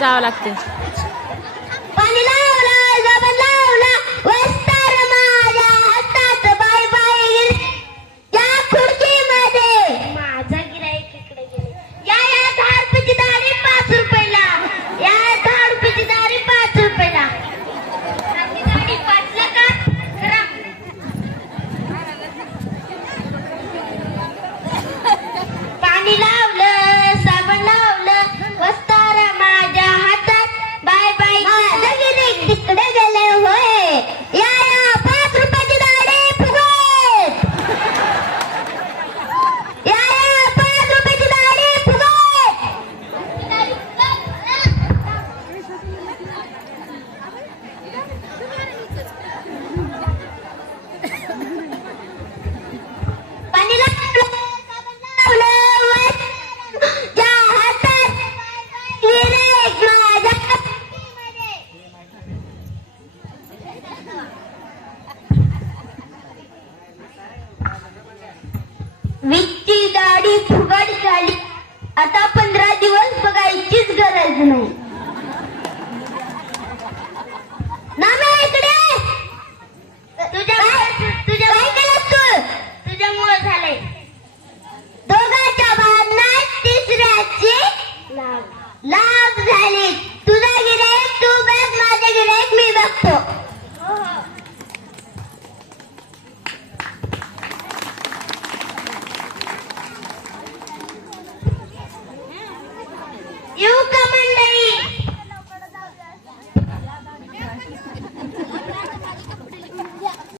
जावं लागते. पाणी लावलं जबन लावलं वस्तार माझ्या हातात बाय बाय या खुर्चीमध्ये माझा गिराईक इकडे गेले. या 10 रुपयाची दाढी 5 रुपयाला. या 10 रुपयाची दाढी 5 रुपयाला. आपली दाढी पाटला का खरा. पाणी लावलं साबण लावलं वस्तार माझ्या हातात बाय बाय माझं गिरीक तिकडे गेले होय. या 5 रुपयाची दाढी फुगट. या 5 रुपयाची दाढी फुगट. पाणी लावलं साबण लावलं वस्तार हातात गिरीक माझ्या हातामध्ये. वीजची दाढी फुगट झाली. आता 15 दिवस बघायचीच गरज नाही. नामे इकडे तुझ्या काय केलं तू. तुझ्यामुळे झालंय. दोघांच्या भांडणात तिसऱ्याची लाभ झाली. तुझा गिराईक तू बघ माझा गिराईक मी बघतो. येऊ का मंडळी.